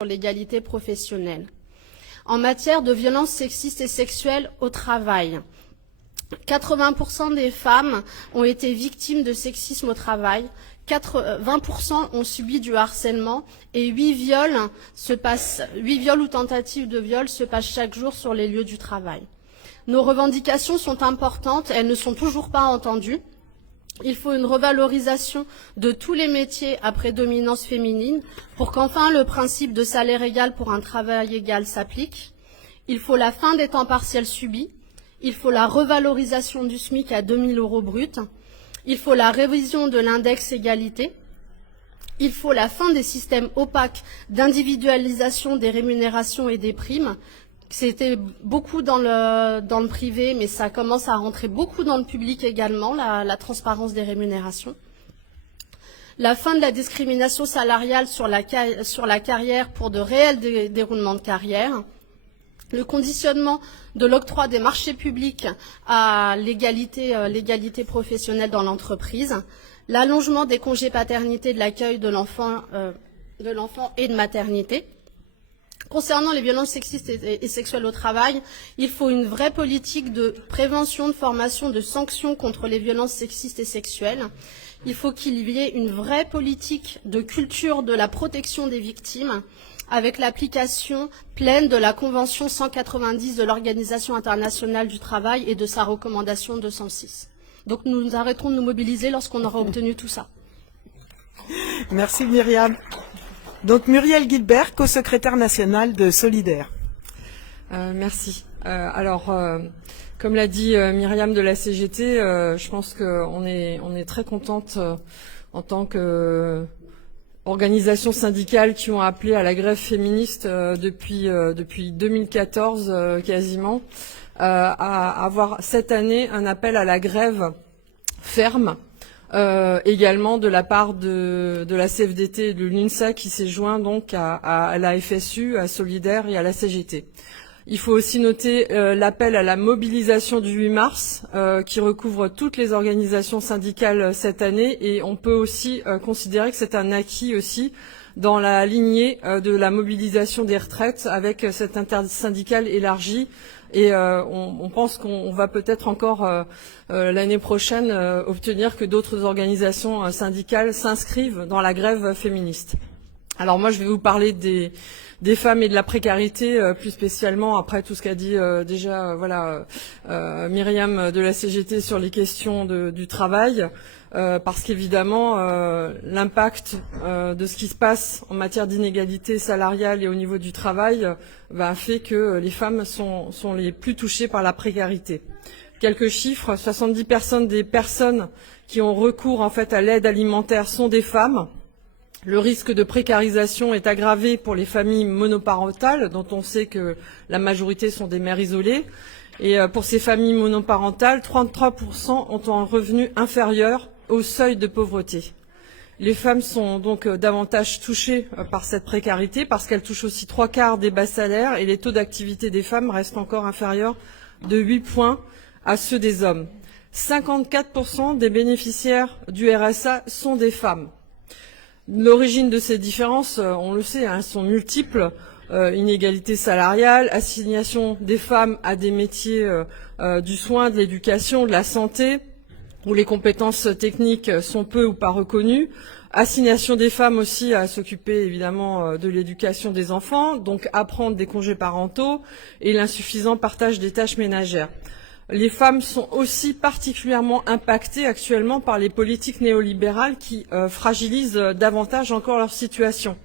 sur l'égalité professionnelle. En matière de violences sexistes et sexuelles au travail, 80% des femmes ont été victimes de sexisme au travail, 20% ont subi du harcèlement et 8 viols ou tentatives de viol se passent chaque jour sur les lieux du travail. Nos revendications sont importantes, elles ne sont toujours pas entendues. Il faut une revalorisation de tous les métiers à prédominance féminine pour qu'enfin le principe de salaire égal pour un travail égal s'applique. Il faut la fin des temps partiels subis. Il faut la revalorisation du SMIC à 2 000 € brut. Il faut la révision de l'index égalité. Il faut la fin des systèmes opaques d'individualisation des rémunérations et des primes. C'était beaucoup dans le privé, mais ça commence à rentrer beaucoup dans le public également, la transparence des rémunérations. La fin de la discrimination salariale sur la carrière pour de réels déroulements de carrière. Le conditionnement de l'octroi des marchés publics à l'égalité professionnelle dans l'entreprise. L'allongement des congés paternité de l'accueil de l'enfant et de maternité. Concernant les violences sexistes et sexuelles au travail, il faut une vraie politique de prévention, de formation, de sanctions contre les violences sexistes et sexuelles. Il faut qu'il y ait une vraie politique de culture de la protection des victimes avec l'application pleine de la Convention 190 de l'Organisation internationale du travail et de sa recommandation 206. Donc nous arrêterons de nous mobiliser lorsqu'on aura obtenu tout ça. Merci Myriam. Donc Muriel Guilbert, co-secrétaire nationale de Solidaire. Merci. Comme l'a dit Myriam de la CGT, je pense qu'on est très contente en tant qu'organisation syndicale qui ont appelé à la grève féministe depuis 2014 quasiment, à avoir cette année un appel à la grève ferme. Également de la part de la CFDT et de l'UNSA qui s'est joint donc à la FSU, à Solidaire et à la CGT. Il faut aussi noter l'appel à la mobilisation du 8 mars qui recouvre toutes les organisations syndicales cette année et on peut aussi considérer que c'est un acquis aussi dans la lignée de la mobilisation des retraites avec cette intersyndicale élargie. Et on pense qu'on va peut-être encore l'année prochaine obtenir que d'autres organisations syndicales s'inscrivent dans la grève féministe. Alors moi je vais vous parler des femmes et de la précarité plus spécialement après tout ce qu'a dit déjà Myriam de la CGT sur les questions du travail. Parce qu'évidemment, l'impact de ce qui se passe en matière d'inégalité salariale et au niveau du travail fait que les femmes sont les plus touchées par la précarité. Quelques chiffres, 70% des personnes qui ont recours en fait à l'aide alimentaire sont des femmes. Le risque de précarisation est aggravé pour les familles monoparentales, dont on sait que la majorité sont des mères isolées. Et pour ces familles monoparentales, 33% ont un revenu inférieur au seuil de pauvreté. Les femmes sont donc davantage touchées par cette précarité parce qu'elles touchent aussi 3/4 des bas salaires et les taux d'activité des femmes restent encore inférieurs de 8 points à ceux des hommes. 54% des bénéficiaires du RSA sont des femmes. L'origine de ces différences, on le sait, sont multiples. Inégalité salariale, assignation des femmes à des métiers du soin, de l'éducation, de la santé, où les compétences techniques sont peu ou pas reconnues, assignation des femmes aussi à s'occuper évidemment de l'éducation des enfants, donc à prendre des congés parentaux, et l'insuffisant partage des tâches ménagères. Les femmes sont aussi particulièrement impactées actuellement par les politiques néolibérales qui fragilisent davantage encore leur situation.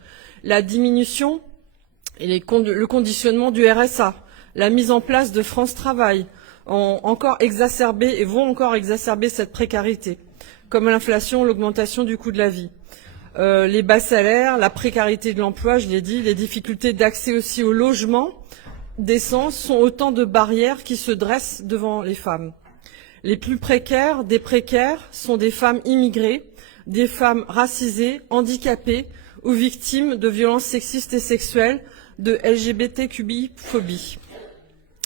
La diminution et le conditionnement du RSA, la mise en place de France Travail ont encore exacerbé et vont encore exacerber cette précarité, comme l'inflation, l'augmentation du coût de la vie. Les bas salaires, la précarité de l'emploi, je l'ai dit, les difficultés d'accès aussi au logement décent sont autant de barrières qui se dressent devant les femmes. Les plus précaires des précaires sont des femmes immigrées, des femmes racisées, handicapées ou victimes de violences sexistes et sexuelles, de LGBTQI-phobie.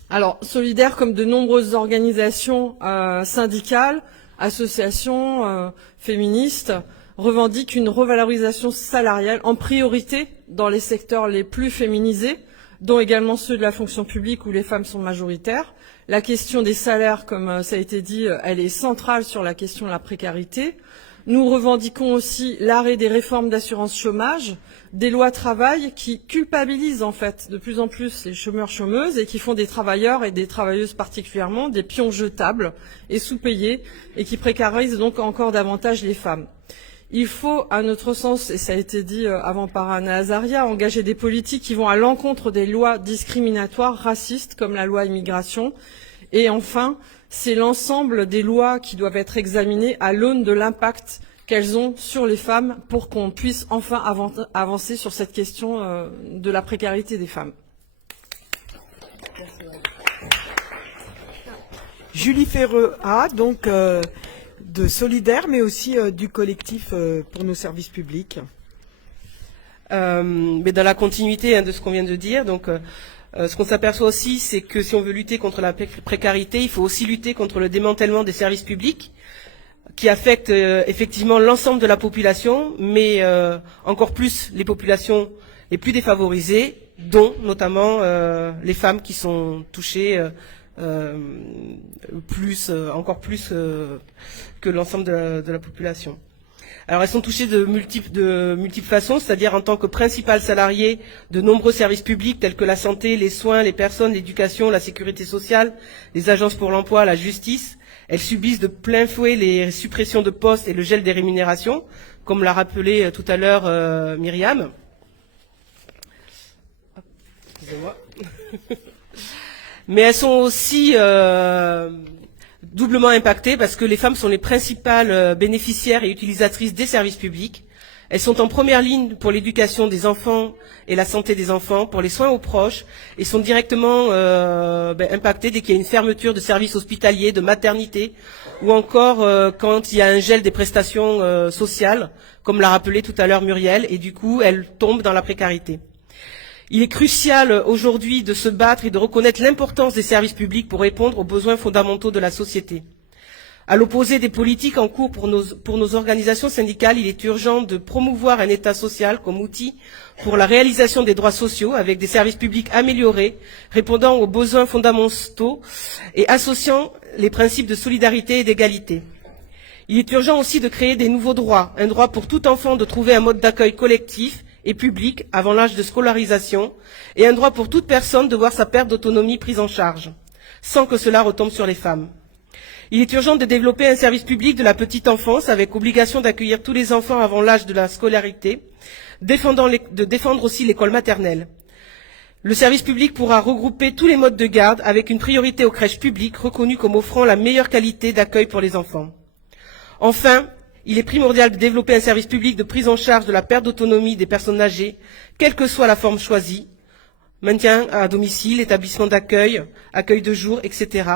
Alors, Solidaire, comme de nombreuses organisations syndicales, associations féministes, revendique une revalorisation salariale en priorité dans les secteurs les plus féminisés, dont également ceux de la fonction publique où les femmes sont majoritaires. La question des salaires, comme ça a été dit, elle est centrale sur la question de la précarité. Nous revendiquons aussi l'arrêt des réformes d'assurance chômage, des lois travail qui culpabilisent en fait de plus en plus les chômeurs-chômeuses et qui font des travailleurs et des travailleuses particulièrement des pions jetables et sous-payés et qui précarisent donc encore davantage les femmes. Il faut, à notre sens, et ça a été dit avant par Anna Azaria, engager des politiques qui vont à l'encontre des lois discriminatoires racistes comme la loi immigration. Et enfin, c'est l'ensemble des lois qui doivent être examinées à l'aune de l'impact qu'elles ont sur les femmes pour qu'on puisse enfin avancer sur cette question de la précarité des femmes. Julie Ferreira, donc de Solidaire, mais aussi du collectif pour nos services publics. Mais dans la continuité de ce qu'on vient de dire, donc ce qu'on s'aperçoit aussi, c'est que si on veut lutter contre la précarité, il faut aussi lutter contre le démantèlement des services publics, qui affecte effectivement l'ensemble de la population, mais encore plus les populations les plus défavorisées, dont notamment les femmes qui sont touchées encore plus que l'ensemble de la population. Alors elles sont touchées de multiples façons, c'est-à-dire en tant que principales salariées de nombreux services publics tels que la santé, les soins, les personnes, l'éducation, la sécurité sociale, les agences pour l'emploi, la justice. Elles subissent de plein fouet les suppressions de postes et le gel des rémunérations, comme l'a rappelé tout à l'heure Myriam. Excusez-moi. Mais elles sont aussi doublement impactées parce que les femmes sont les principales bénéficiaires et utilisatrices des services publics. Elles sont en première ligne pour l'éducation des enfants et la santé des enfants, pour les soins aux proches, et sont directement impactées dès qu'il y a une fermeture de services hospitaliers, de maternité, ou encore quand il y a un gel des prestations sociales, comme l'a rappelé tout à l'heure Muriel, et du coup elles tombent dans la précarité. Il est crucial aujourd'hui de se battre et de reconnaître l'importance des services publics pour répondre aux besoins fondamentaux de la société. À l'opposé des politiques en cours pour nos organisations syndicales, il est urgent de promouvoir un État social comme outil pour la réalisation des droits sociaux avec des services publics améliorés, répondant aux besoins fondamentaux et associant les principes de solidarité et d'égalité. Il est urgent aussi de créer des nouveaux droits, un droit pour tout enfant de trouver un mode d'accueil collectif et public avant l'âge de scolarisation, et un droit pour toute personne de voir sa perte d'autonomie prise en charge, sans que cela retombe sur les femmes. Il est urgent de développer un service public de la petite enfance avec obligation d'accueillir tous les enfants avant l'âge de la scolarité, de défendre aussi l'école maternelle. Le service public pourra regrouper tous les modes de garde avec une priorité aux crèches publiques reconnues comme offrant la meilleure qualité d'accueil pour les enfants. Enfin, il est primordial de développer un service public de prise en charge de la perte d'autonomie des personnes âgées, quelle que soit la forme choisie, maintien à domicile, établissement d'accueil, accueil de jour, etc.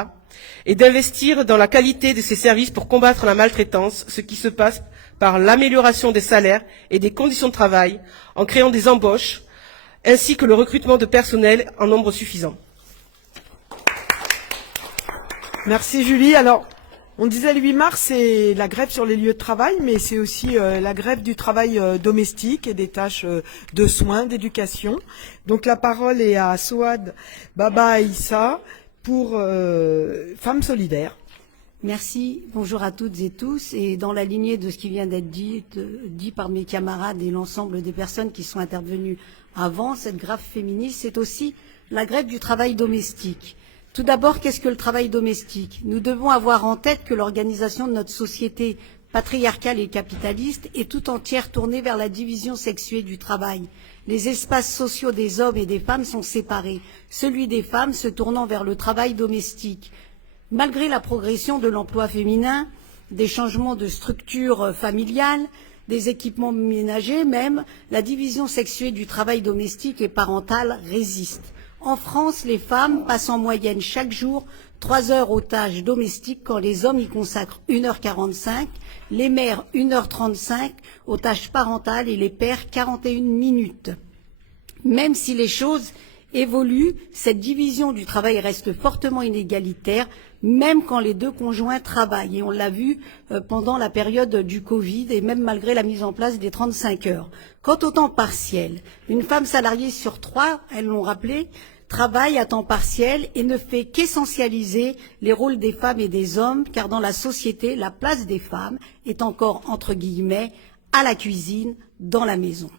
Et d'investir dans la qualité de ces services pour combattre la maltraitance, ce qui se passe par l'amélioration des salaires et des conditions de travail, en créant des embauches, ainsi que le recrutement de personnel en nombre suffisant. Merci Julie. Alors, on disait le 8 mars, c'est la grève sur les lieux de travail, mais c'est aussi la grève du travail domestique et des tâches de soins, d'éducation. Donc la parole est à Souad Baba Aïssa pour Femmes Solidaires. Merci, bonjour à toutes et tous. Et dans la lignée de ce qui vient d'être dit par mes camarades et l'ensemble des personnes qui sont intervenues avant, cette grève féministe, c'est aussi la grève du travail domestique. Tout d'abord, qu'est-ce que le travail domestique? Nous devons avoir en tête que l'organisation de notre société patriarcale et capitaliste est tout entière tournée vers la division sexuée du travail. Les espaces sociaux des hommes et des femmes sont séparés, celui des femmes se tournant vers le travail domestique. Malgré la progression de l'emploi féminin, des changements de structure familiale, des équipements ménagers même, la division sexuée du travail domestique et parental résiste. En France, les femmes passent en moyenne chaque jour 3 heures aux tâches domestiques quand les hommes y consacrent 1h45, les mères 1h35 aux tâches parentales et les pères 41 minutes. Même si les choses évolue, cette division du travail reste fortement inégalitaire, même quand les deux conjoints travaillent. Et on l'a vu pendant la période du Covid et même malgré la mise en place des 35 heures. Quant au temps partiel, une femme salariée sur 3, elles l'ont rappelé, travaille à temps partiel et ne fait qu'essentialiser les rôles des femmes et des hommes, car dans la société, la place des femmes est encore, entre guillemets, à la cuisine, dans la maison.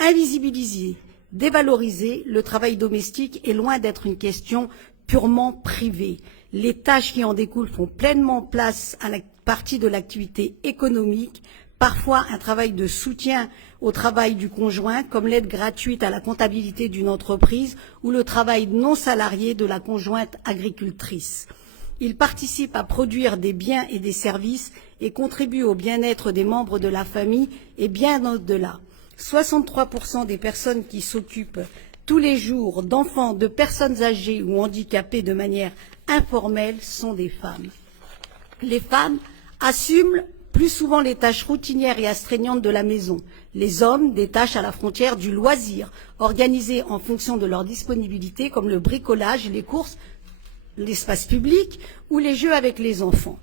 Invisibilisé, dévalorisé, le travail domestique est loin d'être une question purement privée. Les tâches qui en découlent font pleinement place à la partie de l'activité économique, parfois un travail de soutien au travail du conjoint, comme l'aide gratuite à la comptabilité d'une entreprise ou le travail non salarié de la conjointe agricultrice. Il participe à produire des biens et des services et contribue au bien-être des membres de la famille et bien au-delà. 63% des personnes qui s'occupent tous les jours d'enfants, de personnes âgées ou handicapées de manière informelle sont des femmes. Les femmes assument plus souvent les tâches routinières et astreignantes de la maison. Les hommes, des tâches à la frontière du loisir, organisées en fonction de leur disponibilité, comme le bricolage, les courses, l'espace public ou les jeux avec les enfants.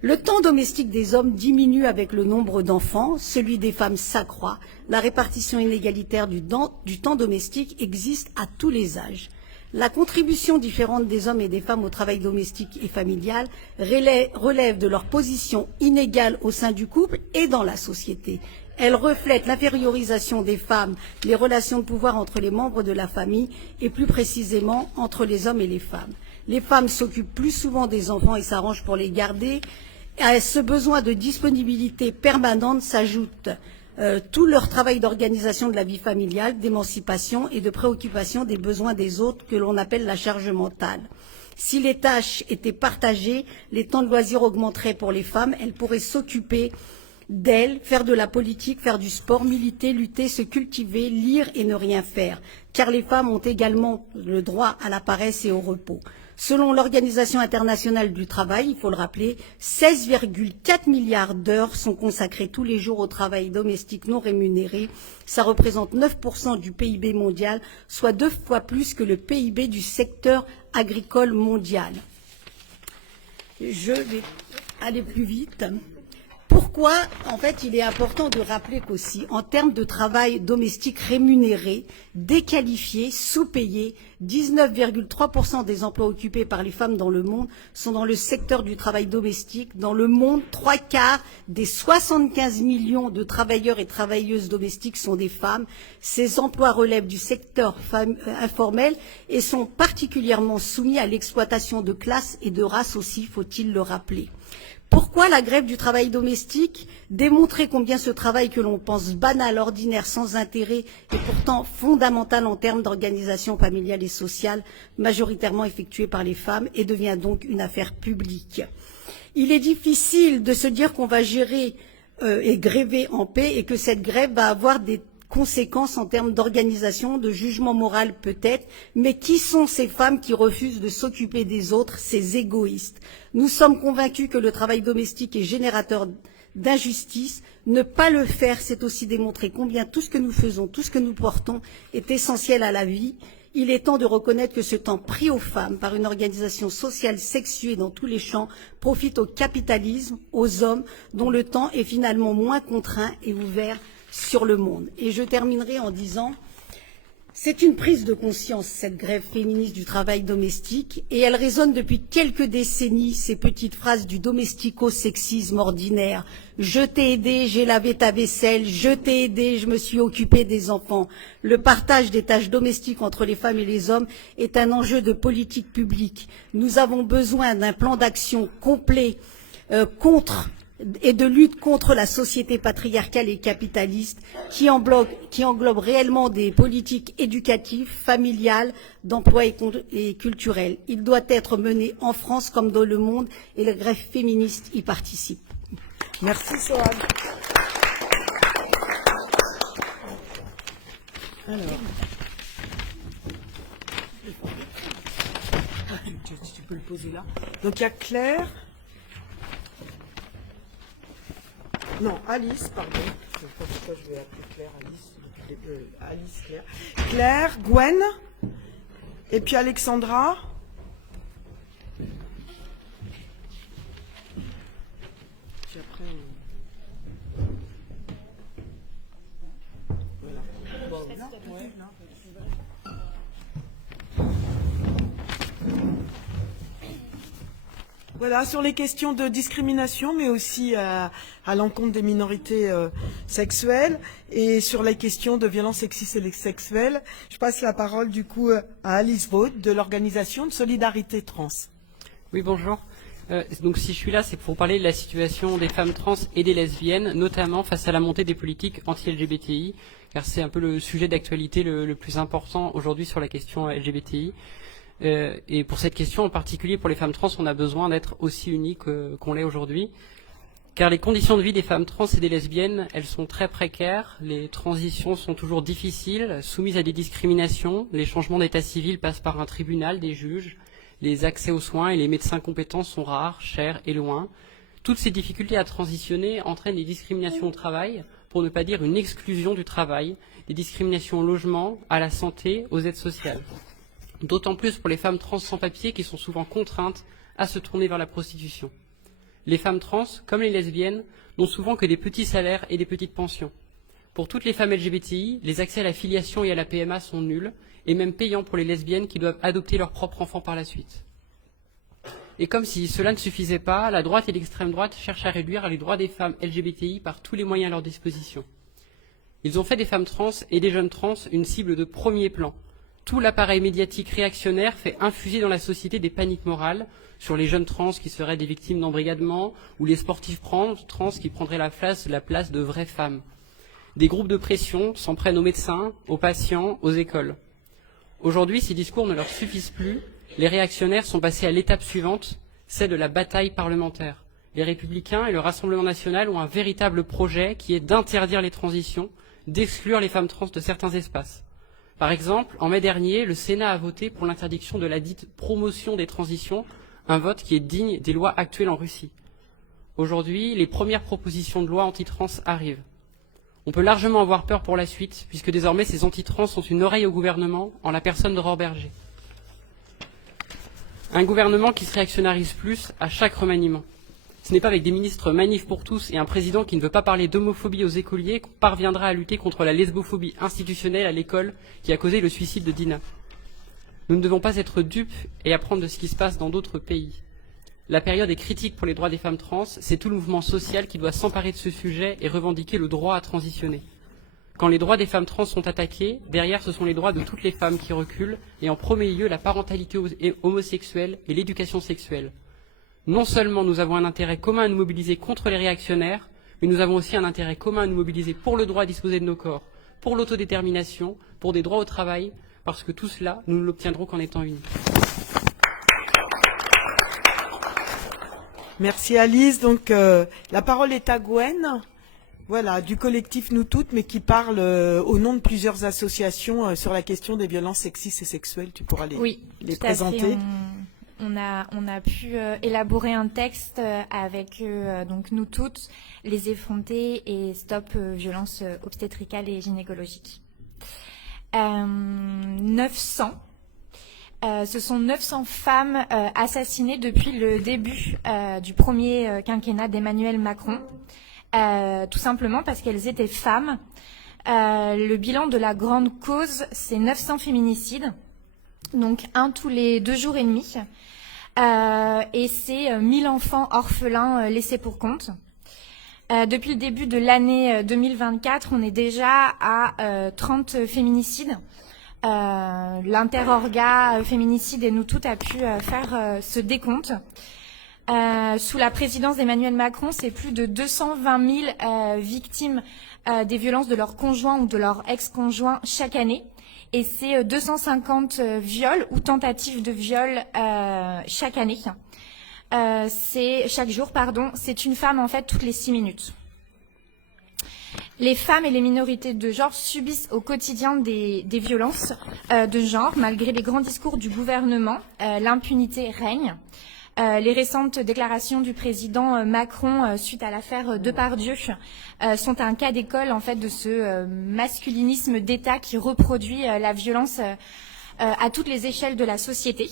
Le temps domestique des hommes diminue avec le nombre d'enfants, celui des femmes s'accroît. La répartition inégalitaire du temps domestique existe à tous les âges. La contribution différente des hommes et des femmes au travail domestique et familial relève de leur position inégale au sein du couple et dans la société. Elle reflète l'infériorisation des femmes, les relations de pouvoir entre les membres de la famille et plus précisément entre les hommes et les femmes. Les femmes s'occupent plus souvent des enfants et s'arrangent pour les garder. À ce besoin de disponibilité permanente s'ajoute tout leur travail d'organisation de la vie familiale, d'émancipation et de préoccupation des besoins des autres que l'on appelle la charge mentale. Si les tâches étaient partagées, les temps de loisirs augmenteraient pour les femmes, elles pourraient s'occuper d'elles, faire de la politique, faire du sport, militer, lutter, se cultiver, lire et ne rien faire, car les femmes ont également le droit à la paresse et au repos. Selon l'Organisation internationale du travail, il faut le rappeler, 16,4 milliards d'heures sont consacrées tous les jours au travail domestique non rémunéré. Ça représente 9% du PIB mondial, soit 2 fois plus que le PIB du secteur agricole mondial. Je vais aller plus vite. Pourquoi, en fait, il est important de rappeler qu'aussi, en termes de travail domestique rémunéré, déqualifié, sous-payé, 19,3% des emplois occupés par les femmes dans le monde sont dans le secteur du travail domestique. Dans le monde, 3/4 des 75 millions de travailleurs et travailleuses domestiques sont des femmes. Ces emplois relèvent du secteur informel et sont particulièrement soumis à l'exploitation de classe et de race aussi, faut-il le rappeler. Pourquoi la grève du travail domestique? Démontrer combien ce travail que l'on pense banal, ordinaire, sans intérêt, est pourtant fondamental en termes d'organisation familiale et sociale, majoritairement effectuée par les femmes, et devient donc une affaire publique. Il est difficile de se dire qu'on va gérer et gréver en paix et que cette grève va avoir des conséquences en termes d'organisation, de jugement moral peut-être, mais qui sont ces femmes qui refusent de s'occuper des autres, ces égoïstes? Nous sommes convaincus que le travail domestique est générateur d'injustice. Ne pas le faire, c'est aussi démontrer combien tout ce que nous faisons, tout ce que nous portons est essentiel à la vie. Il est temps de reconnaître que ce temps pris aux femmes par une organisation sociale sexuée dans tous les champs profite au capitalisme, aux hommes, dont le temps est finalement moins contraint et ouvert sur le monde. Et je terminerai en disant, c'est une prise de conscience, cette grève féministe du travail domestique, et elle résonne depuis quelques décennies, ces petites phrases du domestico-sexisme ordinaire. Je t'ai aidé, j'ai lavé ta vaisselle, je t'ai aidé, je me suis occupée des enfants. Le partage des tâches domestiques entre les femmes et les hommes est un enjeu de politique publique. Nous avons besoin d'un plan d'action complet et de lutte contre la société patriarcale et capitaliste qui englobe réellement des politiques éducatives, familiales, d'emploi et culturelles. Il doit être mené en France comme dans le monde et la grève féministe y participe. Merci Soham. Alors, tu peux le poser là. Donc il y a Claire. Non, Alice, pardon. Je ne sais pas pourquoi je vais appeler Claire, Alice. Alice, Claire. Claire, Gwen, Et puis Alexandra. Puis après, Voilà, sur les questions de discrimination, mais aussi à l'encontre des minorités sexuelles, et sur les questions de violences sexistes et sexuelles, je passe la parole du coup à Alice Vaud de l'organisation de Solidarité Trans. Oui, bonjour. Donc si je suis là, c'est pour parler de la situation des femmes trans et des lesbiennes, notamment face à la montée des politiques anti-LGBTI, car c'est un peu le sujet d'actualité le plus important aujourd'hui sur la question LGBTI. Et pour cette question en particulier pour les femmes trans, on a besoin d'être aussi unis qu'on l'est aujourd'hui, car les conditions de vie des femmes trans et des lesbiennes, elles sont très précaires, les transitions sont toujours difficiles, soumises à des discriminations, les changements d'état civil passent par un tribunal, des juges, les accès aux soins et les médecins compétents sont rares, chers et loin. Toutes ces difficultés à transitionner entraînent des discriminations au travail, pour ne pas dire une exclusion du travail, des discriminations au logement, à la santé, aux aides sociales. D'autant plus pour les femmes trans sans papier qui sont souvent contraintes à se tourner vers la prostitution. Les femmes trans, comme les lesbiennes, n'ont souvent que des petits salaires et des petites pensions. Pour toutes les femmes LGBTI, les accès à la filiation et à la PMA sont nuls, et même payants pour les lesbiennes qui doivent adopter leur propre enfant par la suite. Et comme si cela ne suffisait pas, la droite et l'extrême droite cherchent à réduire les droits des femmes LGBTI par tous les moyens à leur disposition. Ils ont fait des femmes trans et des jeunes trans une cible de premier plan. Tout l'appareil médiatique réactionnaire fait infuser dans la société des paniques morales sur les jeunes trans qui seraient des victimes d'embrigadement ou les sportifs trans qui prendraient la place de vraies femmes. Des groupes de pression s'en prennent aux médecins, aux patients, aux écoles. Aujourd'hui, ces discours ne leur suffisent plus. Les réactionnaires sont passés à l'étape suivante, celle de la bataille parlementaire. Les Républicains et le Rassemblement national ont un véritable projet qui est d'interdire les transitions, d'exclure les femmes trans de certains espaces. Par exemple, en mai dernier, le Sénat a voté pour l'interdiction de la dite promotion des transitions, un vote qui est digne des lois actuelles en Russie. Aujourd'hui, les premières propositions de loi anti-trans arrivent. On peut largement avoir peur pour la suite, puisque désormais ces anti-trans ont une oreille au gouvernement, en la personne d'Aurore Bergé. Un gouvernement qui se réactionnarise plus à chaque remaniement. Ce n'est pas avec des ministres manifs pour tous et un président qui ne veut pas parler d'homophobie aux écoliers qu'on parviendra à lutter contre la lesbophobie institutionnelle à l'école qui a causé le suicide de Dina. Nous ne devons pas être dupes et apprendre de ce qui se passe dans d'autres pays. La période est critique pour les droits des femmes trans, c'est tout le mouvement social qui doit s'emparer de ce sujet et revendiquer le droit à transitionner. Quand les droits des femmes trans sont attaqués, derrière ce sont les droits de toutes les femmes qui reculent, et en premier lieu la parentalité homosexuelle et l'éducation sexuelle. Non seulement nous avons un intérêt commun à nous mobiliser contre les réactionnaires, mais nous avons aussi un intérêt commun à nous mobiliser pour le droit à disposer de nos corps, pour l'autodétermination, pour des droits au travail, parce que tout cela, nous ne l'obtiendrons qu'en étant unis. Merci Alice. Donc la parole est à Gwen, voilà, du collectif Nous Toutes, mais qui parle au nom de plusieurs associations sur la question des violences sexistes et sexuelles. Tu pourras les présenter. On a pu élaborer un texte avec donc Nous Toutes, Les Effrontées et Stop Violence obstétricale et gynécologique. 900. Ce sont 900 femmes assassinées depuis le début du premier quinquennat d'Emmanuel Macron, tout simplement parce qu'elles étaient femmes. Le bilan de la grande cause, c'est 900 féminicides, donc un tous les 2 jours et demi, et c'est 1000 enfants orphelins laissés pour compte. Depuis le début de l'année 2024, on est déjà à 30 féminicides. L'interorga féminicide et Nous Toutes a pu faire ce décompte. Sous la présidence d'Emmanuel Macron, c'est plus de 220 000 victimes des violences de leur conjoint ou de leur ex-conjoint chaque année. Et c'est 250 viols ou tentatives de viol chaque année. Chaque jour, c'est une femme en fait toutes les 6 minutes. Les femmes et les minorités de genre subissent au quotidien des violences de genre. Malgré les grands discours du gouvernement, l'impunité règne. Les récentes déclarations du président Macron suite à l'affaire Depardieu sont un cas d'école en fait de ce masculinisme d'État qui reproduit la violence à toutes les échelles de la société.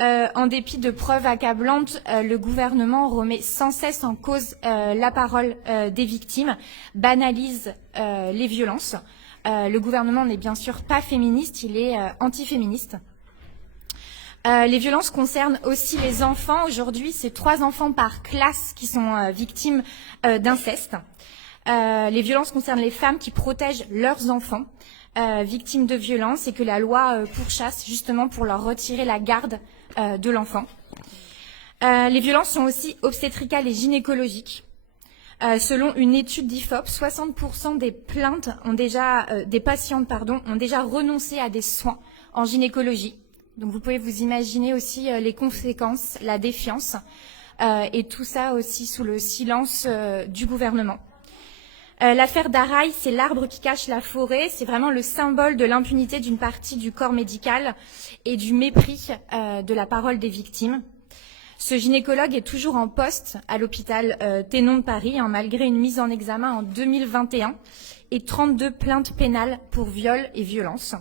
En dépit de preuves accablantes, le gouvernement remet sans cesse en cause la parole des victimes, banalise les violences. Le gouvernement n'est bien sûr pas féministe, il est antiféministe. Les violences concernent aussi les enfants. Aujourd'hui, c'est 3 enfants par classe qui sont victimes d'inceste. Les violences concernent les femmes qui protègent leurs enfants victimes de violences et que la loi pourchasse justement pour leur retirer la garde de l'enfant. Les violences sont aussi obstétricales et gynécologiques. Selon une étude d'IFOP, 60% des plaintes des patientes ont déjà renoncé à des soins en gynécologie. Donc vous pouvez vous imaginer aussi les conséquences, la défiance, et tout ça aussi sous le silence du gouvernement. L'affaire Daraï, c'est l'arbre qui cache la forêt, c'est vraiment le symbole de l'impunité d'une partie du corps médical et du mépris de la parole des victimes. Ce gynécologue est toujours en poste à l'hôpital Thénon de Paris, malgré une mise en examen en 2021 et 32 plaintes pénales pour viol et violence.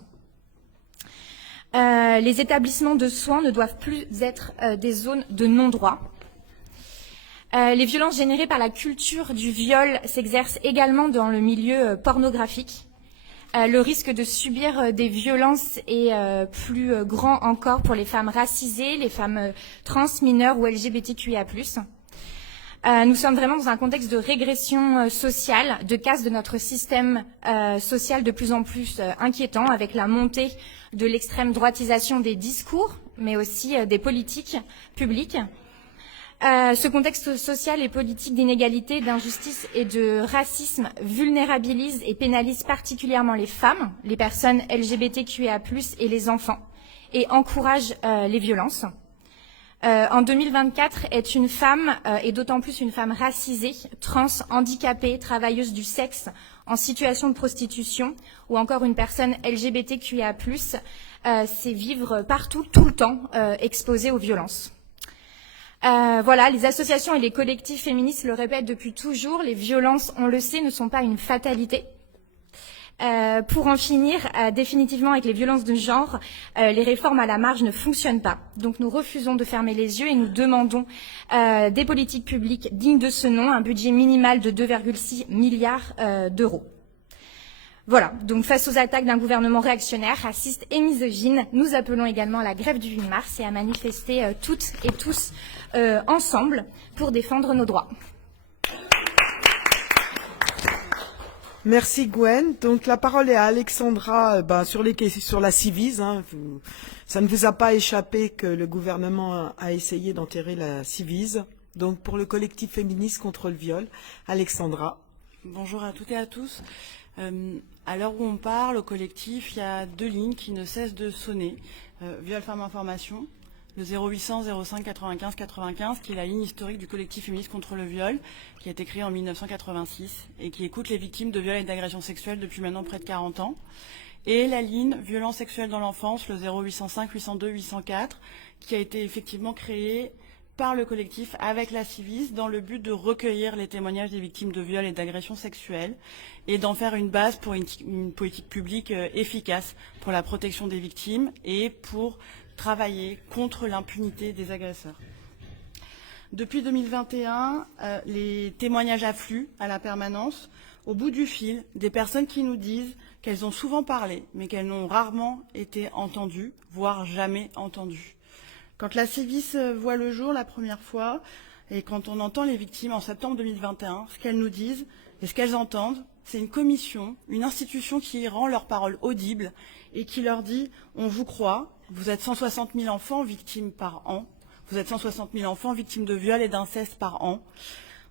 Les établissements de soins ne doivent plus être des zones de non-droit. Les violences générées par la culture du viol s'exercent également dans le milieu pornographique. Le risque de subir des violences est plus grand encore pour les femmes racisées, les femmes trans, mineures ou LGBTQIA+. Nous sommes vraiment dans un contexte de régression sociale, de casse de notre système social de plus en plus inquiétant, avec la montée de l'extrême droitisation des discours, mais aussi des politiques publiques. Ce contexte social et politique d'inégalité, d'injustice et de racisme vulnérabilise et pénalise particulièrement les femmes, les personnes LGBTQIA+, et les enfants, et encourage les violences. En 2024, être une femme, et d'autant plus une femme racisée, trans, handicapée, travailleuse du sexe, en situation de prostitution, ou encore une personne LGBTQIA+, c'est vivre partout, tout le temps, exposée aux violences. Voilà, les associations et les collectifs féministes le répètent depuis toujours, les violences, on le sait, ne sont pas une fatalité. Pour en finir définitivement avec les violences de genre, les réformes à la marge ne fonctionnent pas. Donc nous refusons de fermer les yeux et nous demandons des politiques publiques dignes de ce nom, un budget minimal de 2,6 milliards d'euros. Voilà, donc face aux attaques d'un gouvernement réactionnaire, raciste et misogyne, nous appelons également à la grève du 8 mars et à manifester toutes et tous ensemble pour défendre nos droits. Merci Gwen. Donc la parole est à Alexandra sur la Ciivise. Ça ne vous a pas échappé que le gouvernement a essayé d'enterrer la Ciivise. Donc pour le collectif féministe contre le viol, Alexandra. Bonjour à toutes et à tous. À l'heure où on parle, au collectif, il y a 2 lignes qui ne cessent de sonner. Viol Femmes Information, le 0800 05 95 95, qui est la ligne historique du collectif féministe contre le viol, qui a été créé en 1986 et qui écoute les victimes de viols et d'agressions sexuelles depuis maintenant près de 40 ans. Et la ligne Violence sexuelle dans l'enfance, le 0805 802 804, qui a été effectivement créée par le collectif avec la Ciivise dans le but de recueillir les témoignages des victimes de viols et d'agressions sexuelles et d'en faire une base pour une politique publique efficace pour la protection des victimes et pour travailler contre l'impunité des agresseurs. Depuis 2021, les témoignages affluent à la permanence. Au bout du fil, des personnes qui nous disent qu'elles ont souvent parlé, mais qu'elles n'ont rarement été entendues, voire jamais entendues. Quand la Ciivise voit le jour la première fois, et quand on entend les victimes en septembre 2021, ce qu'elles nous disent et ce qu'elles entendent, c'est une commission, une institution qui rend leurs paroles audibles et qui leur dit « on vous croit, vous êtes 160 000 enfants victimes par an, vous êtes 160 000 enfants victimes de viols et d'inceste par an,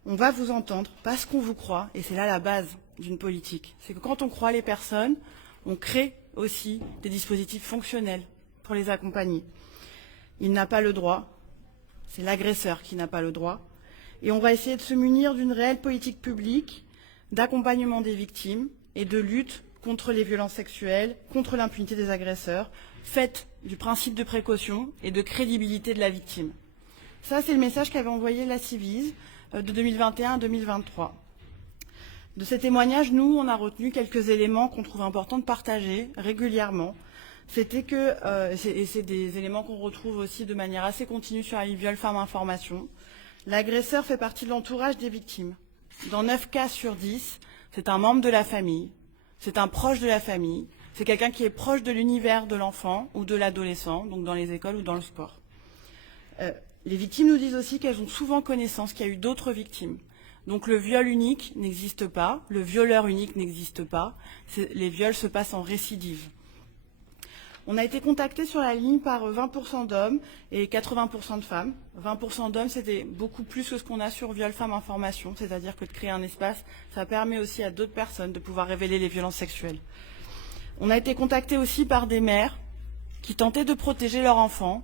on va vous entendre parce qu'on vous croit », et c'est là la base d'une politique. C'est que quand on croit les personnes, on crée aussi des dispositifs fonctionnels pour les accompagner. Il n'a pas le droit, c'est l'agresseur qui n'a pas le droit. Et on va essayer de se munir d'une réelle politique publique d'accompagnement des victimes et de lutte contre les violences sexuelles, contre l'impunité des agresseurs, faite du principe de précaution et de crédibilité de la victime. Ça, c'est le message qu'avait envoyé la Ciivise de 2021 à 2023. De ces témoignages, nous, on a retenu quelques éléments qu'on trouve importants de partager régulièrement. c'était que, et c'est des éléments qu'on retrouve aussi de manière assez continue sur la ligne Viol Femmes Information, l'agresseur fait partie de l'entourage des victimes. Dans 9 cas sur 10, c'est un membre de la famille, c'est un proche de la famille, c'est quelqu'un qui est proche de l'univers de l'enfant ou de l'adolescent, donc dans les écoles ou dans le sport. Les victimes nous disent aussi qu'elles ont souvent connaissance qu'il y a eu d'autres victimes. Donc le viol unique n'existe pas, le violeur unique n'existe pas, les viols se passent en récidive. On a été contacté sur la ligne par 20% d'hommes et 80% de femmes. 20% d'hommes, c'était beaucoup plus que ce qu'on a sur Viol Femmes Information, c'est-à-dire que de créer un espace, ça permet aussi à d'autres personnes de pouvoir révéler les violences sexuelles. On a été contacté aussi par des mères qui tentaient de protéger leur enfant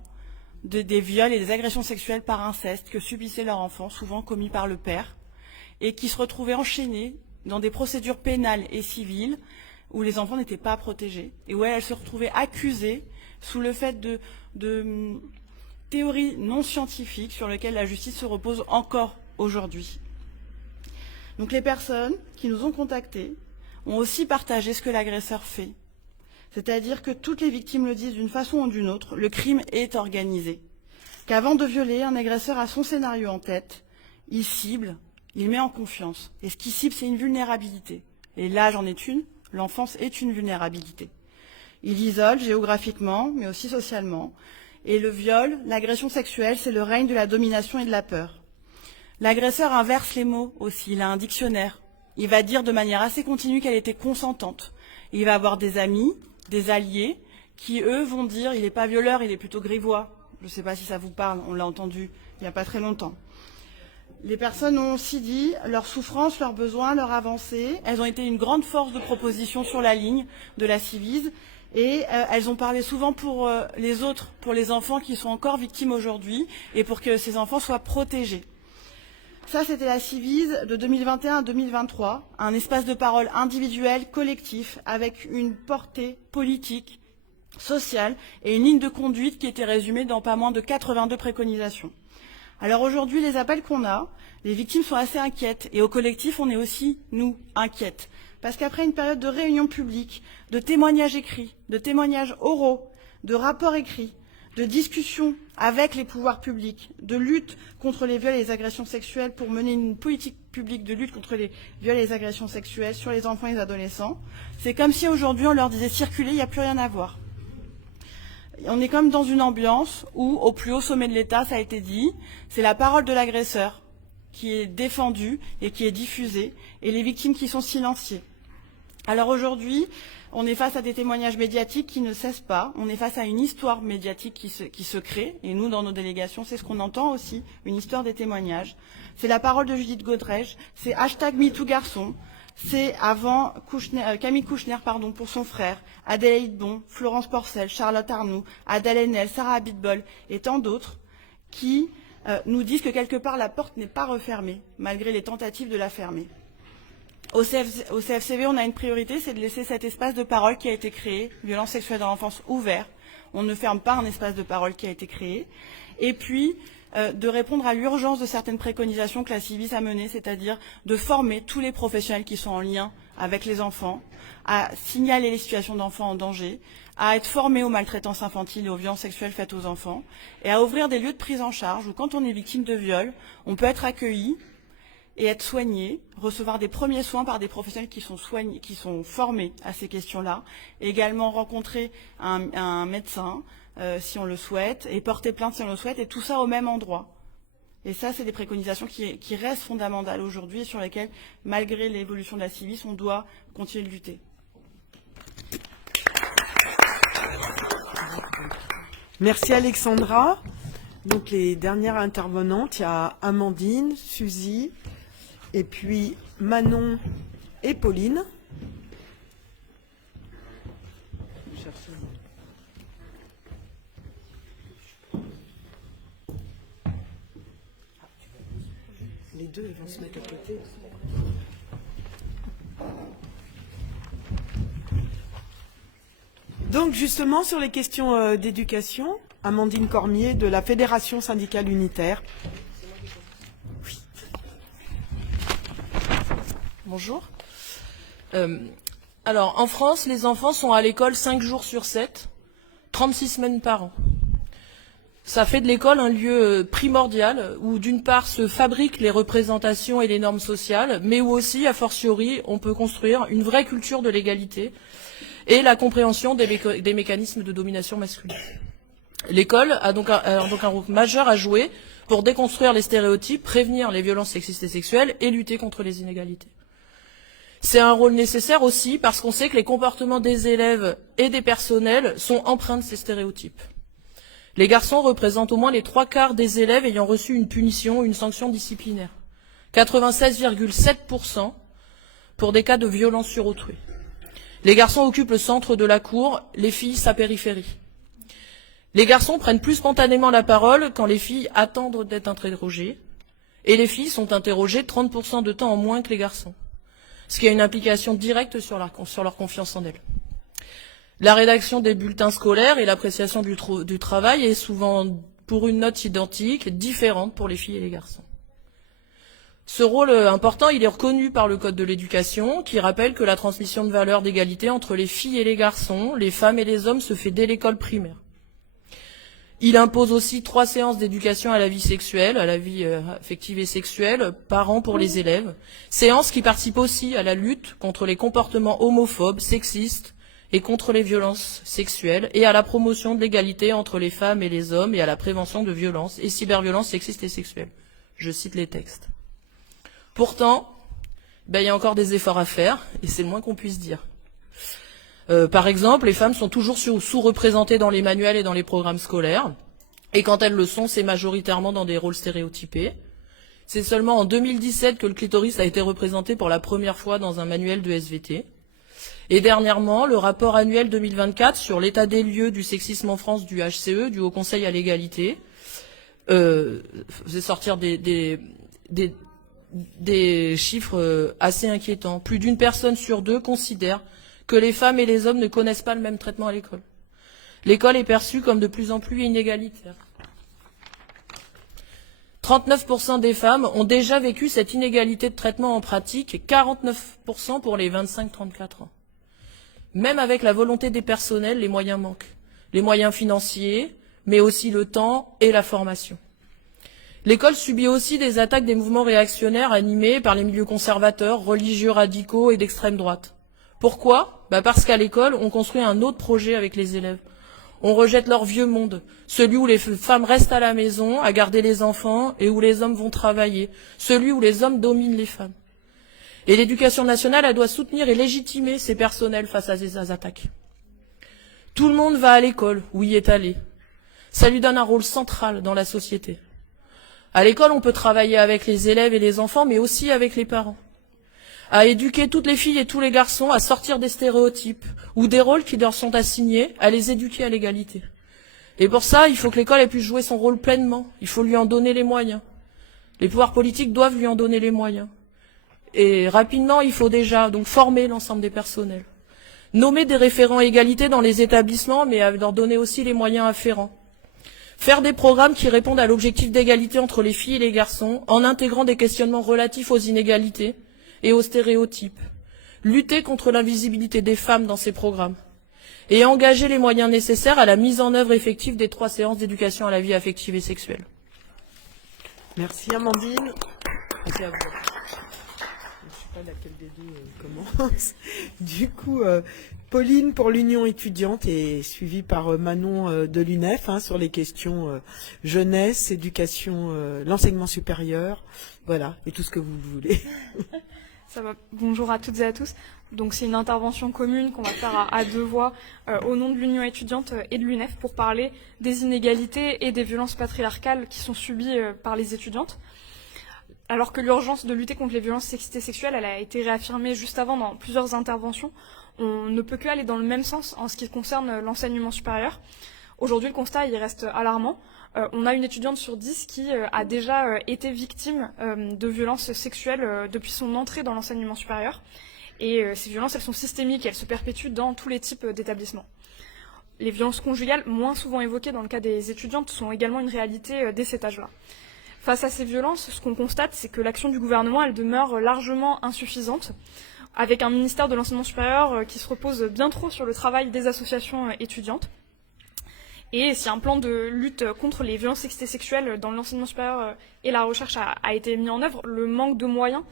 des viols et des agressions sexuelles par inceste que subissait leur enfant, souvent commis par le père, et qui se retrouvaient enchaînées dans des procédures pénales et civiles où les enfants n'étaient pas protégés et où elles se retrouvaient accusées sous le fait de théories non scientifiques sur lesquelles la justice se repose encore aujourd'hui. Donc les personnes qui nous ont contactés ont aussi partagé ce que l'agresseur fait. C'est-à-dire que toutes les victimes le disent d'une façon ou d'une autre, le crime est organisé. Qu'avant de violer, un agresseur a son scénario en tête, il cible, il met en confiance. Et ce qu'il cible, c'est une vulnérabilité. Et l'âge en est une, l'enfance est une vulnérabilité. Il isole géographiquement, mais aussi socialement. Et le viol, l'agression sexuelle, c'est le règne de la domination et de la peur. L'agresseur inverse les mots aussi, il a un dictionnaire. Il va dire de manière assez continue qu'elle était consentante. Il va avoir des amis, des alliés, qui eux vont dire il n'est pas violeur, il est plutôt grivois. Je ne sais pas si ça vous parle, on l'a entendu il n'y a pas très longtemps. Les personnes ont aussi dit leurs souffrances, leurs besoins, leurs avancées. Elles ont été une grande force de proposition sur la ligne de la Civise et elles ont parlé souvent pour les autres, pour les enfants qui sont encore victimes aujourd'hui et pour que ces enfants soient protégés. Ça, c'était la Civise de 2021 à 2023, un espace de parole individuel, collectif, avec une portée politique, sociale et une ligne de conduite qui était résumée dans pas moins de 82 préconisations. Alors aujourd'hui, les appels qu'on a, les victimes sont assez inquiètes et au collectif, on est aussi, nous, inquiètes. Parce qu'après une période de réunions publiques, de témoignages écrits, de témoignages oraux, de rapports écrits, de discussions avec les pouvoirs publics, de lutte contre les viols et les agressions sexuelles pour mener une politique publique de lutte contre les viols et les agressions sexuelles sur les enfants et les adolescents. C'est comme si aujourd'hui on leur disait circuler, il n'y a plus rien à voir. On est comme dans une ambiance où, au plus haut sommet de l'État, ça a été dit, c'est la parole de l'agresseur qui est défendue et qui est diffusée, et les victimes qui sont silenciées. Alors aujourd'hui, on est face à des témoignages médiatiques qui ne cessent pas, on est face à une histoire médiatique qui se crée, et nous, dans nos délégations, c'est ce qu'on entend aussi, une histoire des témoignages. C'est la parole de Judith Godrèche, c'est #MeTooGarçon, c'est avant Camille Kouchner pour son frère, Adélaïde Bon, Florence Porcel, Charlotte Arnoux, Adèle Haenel, Sarah Abitbol et tant d'autres qui nous disent que quelque part la porte n'est pas refermée, malgré les tentatives de la fermer. Au CFCV, on a une priorité, c'est de laisser cet espace de parole qui a été créé, violence sexuelle dans l'enfance, ouvert. On ne ferme pas un espace de parole qui a été créé. Et puis, de répondre à l'urgence de certaines préconisations que la Civise a menées, c'est-à-dire de former tous les professionnels qui sont en lien avec les enfants, à signaler les situations d'enfants en danger, à être formés aux maltraitances infantiles et aux violences sexuelles faites aux enfants, et à ouvrir des lieux de prise en charge où, quand on est victime de viol, on peut être accueilli et être soigné, recevoir des premiers soins par des professionnels qui sont formés à ces questions-là, et également rencontrer un médecin, si on le souhaite, et porter plainte si on le souhaite, et tout ça au même endroit. Et ça, c'est des préconisations qui restent fondamentales aujourd'hui et sur lesquelles, malgré l'évolution de la Civise, on doit continuer de lutter. Merci Alexandra. Donc les dernières intervenantes, il y a Amandine, Suzy, et puis Manon et Pauline. Les deux, ils vont se mettre à côté. Donc justement, sur les questions d'éducation, Amandine Cormier de la Fédération syndicale unitaire. Oui. Bonjour. Alors, en France, les enfants sont à l'école 5 jours sur 7. 36 semaines par an. Ça fait de l'école un lieu primordial où d'une part se fabriquent les représentations et les normes sociales, mais où aussi, a fortiori, on peut construire une vraie culture de l'égalité et la compréhension des mécanismes de domination masculine. L'école a donc un rôle majeur à jouer pour déconstruire les stéréotypes, prévenir les violences sexistes et sexuelles et lutter contre les inégalités. C'est un rôle nécessaire aussi parce qu'on sait que les comportements des élèves et des personnels sont empreints de ces stéréotypes. Les garçons représentent au moins les 3/4 des élèves ayant reçu une punition ou une sanction disciplinaire. 96,7% pour des cas de violence sur autrui. Les garçons occupent le centre de la cour, les filles sa périphérie. Les garçons prennent plus spontanément la parole quand les filles attendent d'être interrogées, et les filles sont interrogées 30% de temps en moins que les garçons, ce qui a une implication directe sur leur confiance en elles. La rédaction des bulletins scolaires et l'appréciation du travail est souvent, pour une note identique, différente pour les filles et les garçons. Ce rôle important, il est reconnu par le Code de l'éducation, qui rappelle que la transmission de valeurs d'égalité entre les filles et les garçons, les femmes et les hommes se fait dès l'école primaire. Il impose aussi 3 séances d'éducation à la vie sexuelle, à la vie affective et sexuelle, par an pour les élèves. Séances qui participent aussi à la lutte contre les comportements homophobes, sexistes et contre les violences sexuelles et à la promotion de l'égalité entre les femmes et les hommes et à la prévention de violences et cyberviolences sexistes et sexuelles. Je cite les textes. Pourtant, il y a encore des efforts à faire et c'est le moins qu'on puisse dire. Par exemple, les femmes sont toujours sous-représentées dans les manuels et dans les programmes scolaires. Et quand elles le sont, c'est majoritairement dans des rôles stéréotypés. C'est seulement en 2017 que le clitoris a été représenté pour la première fois dans un manuel de SVT. Et dernièrement, le rapport annuel 2024 sur l'état des lieux du sexisme en France du HCE, du Haut Conseil à l'égalité, faisait sortir des chiffres assez inquiétants. Plus d'1 personne sur 2 considère que les femmes et les hommes ne connaissent pas le même traitement à l'école. L'école est perçue comme de plus en plus inégalitaire. 39% des femmes ont déjà vécu cette inégalité de traitement en pratique et 49% pour les 25-34 ans. Même avec la volonté des personnels, les moyens manquent. Les moyens financiers, mais aussi le temps et la formation. L'école subit aussi des attaques des mouvements réactionnaires animés par les milieux conservateurs, religieux radicaux et d'extrême droite. Pourquoi ? Parce qu'à l'école, on construit un autre projet avec les élèves. On rejette leur vieux monde, celui où les femmes restent à la maison à garder les enfants et où les hommes vont travailler, celui où les hommes dominent les femmes. Et l'éducation nationale, elle doit soutenir et légitimer ces personnels face à ces attaques. Tout le monde va à l'école, où y est allé. Ça lui donne un rôle central dans la société. À l'école, on peut travailler avec les élèves et les enfants, mais aussi avec les parents. À éduquer toutes les filles et tous les garçons à sortir des stéréotypes ou des rôles qui leur sont assignés, à les éduquer à l'égalité. Et pour ça, il faut que l'école puisse jouer son rôle pleinement. Il faut lui en donner les moyens. Les pouvoirs politiques doivent lui en donner les moyens. Et rapidement, il faut déjà donc former l'ensemble des personnels. Nommer des référents égalité dans les établissements, mais à leur donner aussi les moyens afférents. Faire des programmes qui répondent à l'objectif d'égalité entre les filles et les garçons, en intégrant des questionnements relatifs aux inégalités et aux stéréotypes. Lutter contre l'invisibilité des femmes dans ces programmes. Et engager les moyens nécessaires à la mise en œuvre effective des 3 séances d'éducation à la vie affective et sexuelle. Merci Amandine. Merci à vous. Je ne sais pas laquelle des deux commence. Du coup, Pauline pour l'Union étudiante et suivie par Manon de l'UNEF sur les questions jeunesse, éducation, l'enseignement supérieur, voilà, et tout ce que vous voulez. Ça va. Bonjour à toutes et à tous. Donc c'est une intervention commune qu'on va faire à 2 voix au nom de l'Union étudiante et de l'UNEF pour parler des inégalités et des violences patriarcales qui sont subies par les étudiantes. Alors que l'urgence de lutter contre les violences sexistes et sexuelles, elle a été réaffirmée juste avant dans plusieurs interventions, on ne peut que aller dans le même sens en ce qui concerne l'enseignement supérieur. Aujourd'hui, le constat, il reste alarmant. On a une étudiante sur 10 qui a déjà été victime de violences sexuelles depuis son entrée dans l'enseignement supérieur. Et ces violences, elles sont systémiques, elles se perpétuent dans tous les types d'établissements. Les violences conjugales, moins souvent évoquées dans le cas des étudiantes, sont également une réalité dès cet âge-là. Face à ces violences, ce qu'on constate, c'est que l'action du gouvernement, elle demeure largement insuffisante, avec un ministère de l'enseignement supérieur qui se repose bien trop sur le travail des associations étudiantes. Et si un plan de lutte contre les violences sexistes et sexuelles dans l'enseignement supérieur et la recherche a été mis en œuvre, le manque de moyens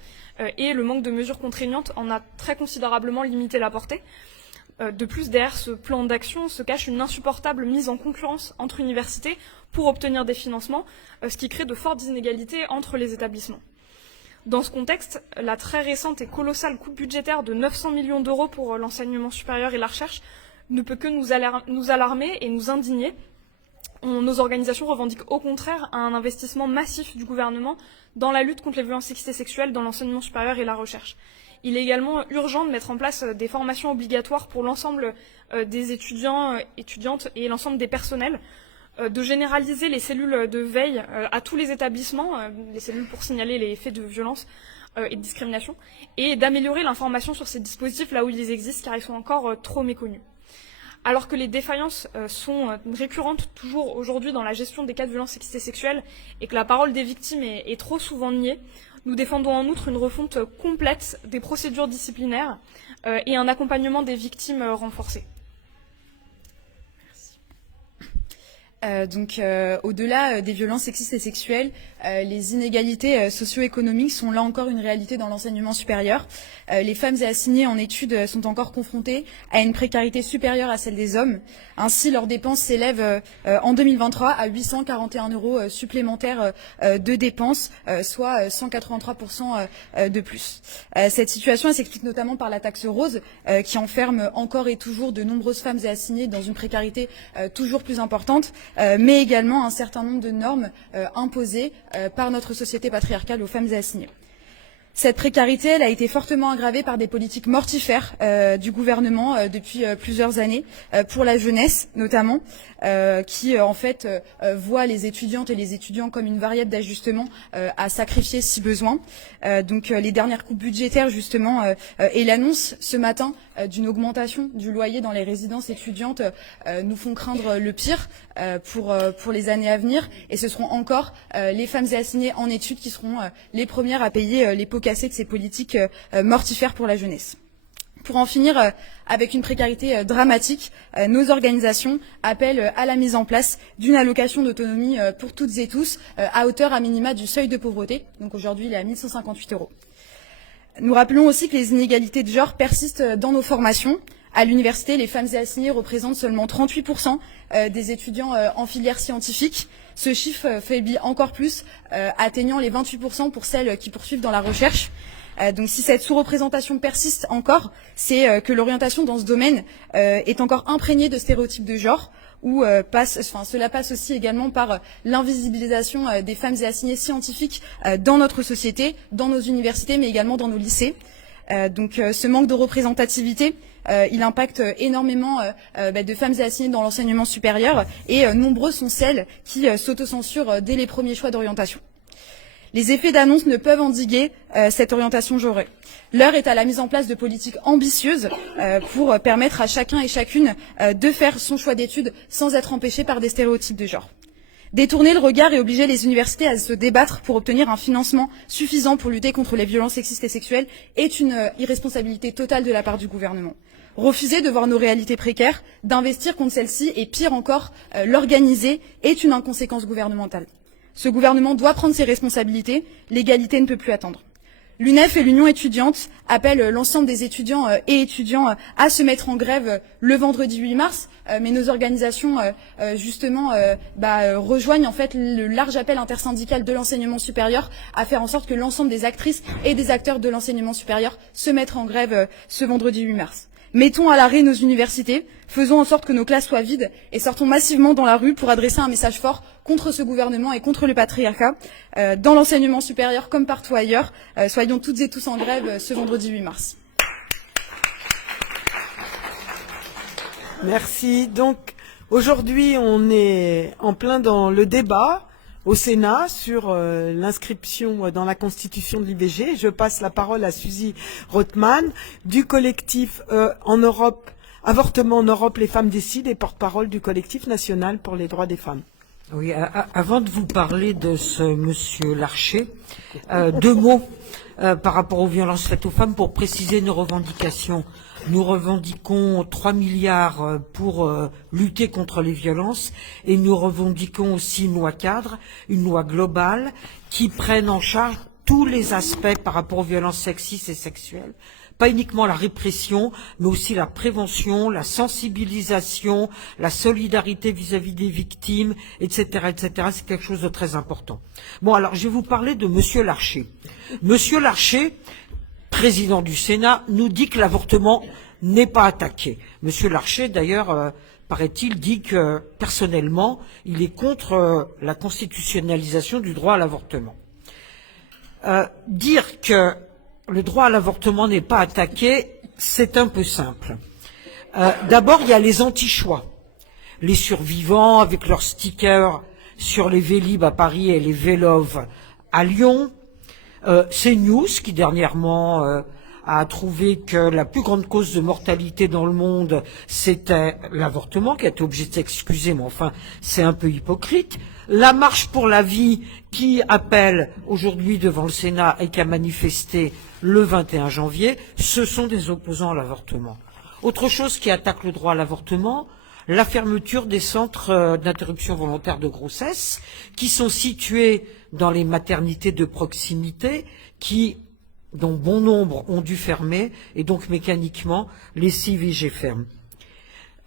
et le manque de mesures contraignantes en a très considérablement limité la portée. De plus, derrière ce plan d'action se cache une insupportable mise en concurrence entre universités pour obtenir des financements, ce qui crée de fortes inégalités entre les établissements. Dans ce contexte, la très récente et colossale coupe budgétaire de 900 millions d'euros pour l'enseignement supérieur et la recherche ne peut que nous alarmer et nous indigner. Nos organisations revendiquent au contraire un investissement massif du gouvernement dans la lutte contre les violences sexistes et sexuelles dans l'enseignement supérieur et la recherche. Il est également urgent de mettre en place des formations obligatoires pour l'ensemble des étudiants, étudiantes et l'ensemble des personnels, de généraliser les cellules de veille à tous les établissements, les cellules pour signaler les faits de violence et de discrimination, et d'améliorer l'information sur ces dispositifs là où ils existent, car ils sont encore trop méconnus. Alors que les défaillances sont récurrentes toujours aujourd'hui dans la gestion des cas de violences sexistes et sexuelles et que la parole des victimes est trop souvent niée, nous défendons en outre une refonte complète des procédures disciplinaires et un accompagnement des victimes renforcé. Au-delà des violences sexistes et sexuelles, les inégalités socio-économiques sont là encore une réalité dans l'enseignement supérieur. Les femmes et assignées en études sont encore confrontées à une précarité supérieure à celle des hommes. Ainsi, leurs dépenses s'élèvent en 2023 à 841 € supplémentaires de dépenses, soit 183% de plus. Cette situation s'explique notamment par la taxe rose, qui enferme encore et toujours de nombreuses femmes et assignées dans une précarité toujours plus importante, mais également un certain nombre de normes imposées par notre société patriarcale aux femmes et assignées. Cette précarité, elle a été fortement aggravée par des politiques mortifères du gouvernement depuis plusieurs années, pour la jeunesse notamment, qui en fait voit les étudiantes et les étudiants comme une variable d'ajustement à sacrifier si besoin. Les dernières coupes budgétaires justement et l'annonce ce matin d'une augmentation du loyer dans les résidences étudiantes nous font craindre le pire pour les années à venir, et ce seront encore les femmes et assignées en études qui seront les premières à payer les pots cassés de ces politiques mortifères pour la jeunesse. Pour en finir avec une précarité dramatique, nos organisations appellent à la mise en place d'une allocation d'autonomie pour toutes et tous à hauteur à minima du seuil de pauvreté. Donc aujourd'hui, il est à 1 158 €. Nous rappelons aussi que les inégalités de genre persistent dans nos formations. À l'université, les femmes et assignées représentent seulement 38% des étudiants en filière scientifique. Ce chiffre faiblit encore plus, atteignant les 28% pour celles qui poursuivent dans la recherche. Donc si cette sous-représentation persiste encore, c'est que l'orientation dans ce domaine est encore imprégnée de stéréotypes de genre, où cela passe aussi également par l'invisibilisation des femmes et assignées scientifiques dans notre société, dans nos universités, mais également dans nos lycées. Ce manque de représentativité, il impacte énormément de femmes et assignées dans l'enseignement supérieur, et nombreuses sont celles qui s'autocensurent dès les premiers choix d'orientation. Les effets d'annonce ne peuvent endiguer cette orientation genrée. L'heure est à la mise en place de politiques ambitieuses pour permettre à chacun et chacune de faire son choix d'études sans être empêché par des stéréotypes de genre. Détourner le regard et obliger les universités à se débattre pour obtenir un financement suffisant pour lutter contre les violences sexistes et sexuelles est une irresponsabilité totale de la part du gouvernement. Refuser de voir nos réalités précaires, d'investir contre celles-ci et pire encore, l'organiser est une inconséquence gouvernementale. Ce gouvernement doit prendre ses responsabilités, l'égalité ne peut plus attendre. L'UNEF et l'Union étudiante appellent l'ensemble des étudiants et étudiants à se mettre en grève le vendredi 8 mars, mais nos organisations rejoignent en fait le large appel intersyndical de l'enseignement supérieur à faire en sorte que l'ensemble des actrices et des acteurs de l'enseignement supérieur se mettent en grève ce vendredi 8 mars. Mettons à l'arrêt nos universités, faisons en sorte que nos classes soient vides et sortons massivement dans la rue pour adresser un message fort contre ce gouvernement et contre le patriarcat. Dans l'enseignement supérieur comme partout ailleurs, soyons toutes et tous en grève ce vendredi 8 mars. Merci. Donc aujourd'hui, on est en plein dans le débat au Sénat sur l'inscription dans la Constitution de l'IVG. Je passe la parole à Suzy Rothman du collectif en Europe, Avortement en Europe, les femmes décident, et porte-parole du collectif national pour les droits des femmes. Oui, avant de vous parler de ce monsieur Larcher, 2 mots par rapport aux violences faites aux femmes pour préciser nos revendications. Nous revendiquons 3 milliards pour lutter contre les violences et nous revendiquons aussi une loi cadre, une loi globale qui prenne en charge tous les aspects par rapport aux violences sexistes et sexuelles. Pas uniquement la répression, mais aussi la prévention, la sensibilisation, la solidarité vis-à-vis des victimes, etc., etc. C'est quelque chose de très important. Bon, alors, je vais vous parler de Monsieur Larcher. Monsieur Larcher, président du Sénat, nous dit que l'avortement n'est pas attaqué. Monsieur Larcher, d'ailleurs, paraît-il, dit que, personnellement, il est contre la constitutionnalisation du droit à l'avortement. Dire que le droit à l'avortement n'est pas attaqué, c'est un peu simple. D'abord, il y a les anti-choix. Les survivants avec leurs stickers sur les Vélib à Paris et les Vélov à Lyon. CNews qui dernièrement a trouvé que la plus grande cause de mortalité dans le monde, c'était l'avortement, qui a été obligé de s'excuser, mais enfin, c'est un peu hypocrite. La marche pour la vie qui appelle aujourd'hui devant le Sénat et qui a manifesté le 21 janvier, ce sont des opposants à l'avortement. Autre chose qui attaque le droit à l'avortement, la fermeture des centres d'interruption volontaire de grossesse qui sont situés dans les maternités de proximité dont bon nombre ont dû fermer et donc mécaniquement les IVG ferment.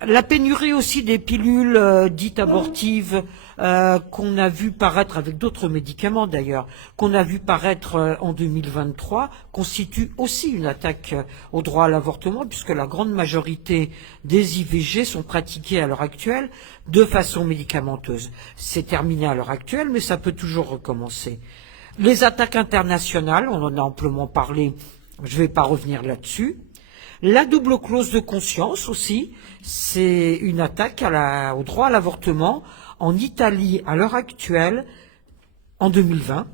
La pénurie aussi des pilules dites abortives qu'on a vu paraître, avec d'autres médicaments d'ailleurs, qu'on a vu paraître en 2023, constitue aussi une attaque au droit à l'avortement, puisque la grande majorité des IVG sont pratiquées à l'heure actuelle de façon médicamenteuse. C'est terminé à l'heure actuelle, mais ça peut toujours recommencer. Les attaques internationales, on en a amplement parlé, je ne vais pas revenir là-dessus. La double clause de conscience aussi, c'est une attaque au droit à l'avortement. En Italie, à l'heure actuelle, en 2020,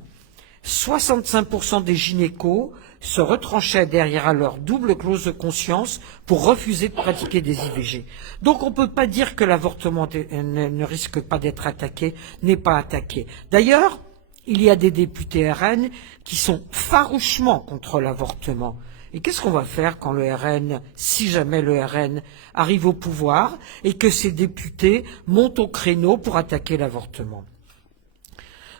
65% des gynécos se retranchaient derrière leur double clause de conscience pour refuser de pratiquer des IVG. Donc on ne peut pas dire que l'avortement ne risque pas d'être attaqué, n'est pas attaqué. D'ailleurs, il y a des députés RN qui sont farouchement contre l'avortement. Et qu'est-ce qu'on va faire quand le RN, si jamais le RN arrive au pouvoir et que ces députés montent au créneau pour attaquer l'avortement?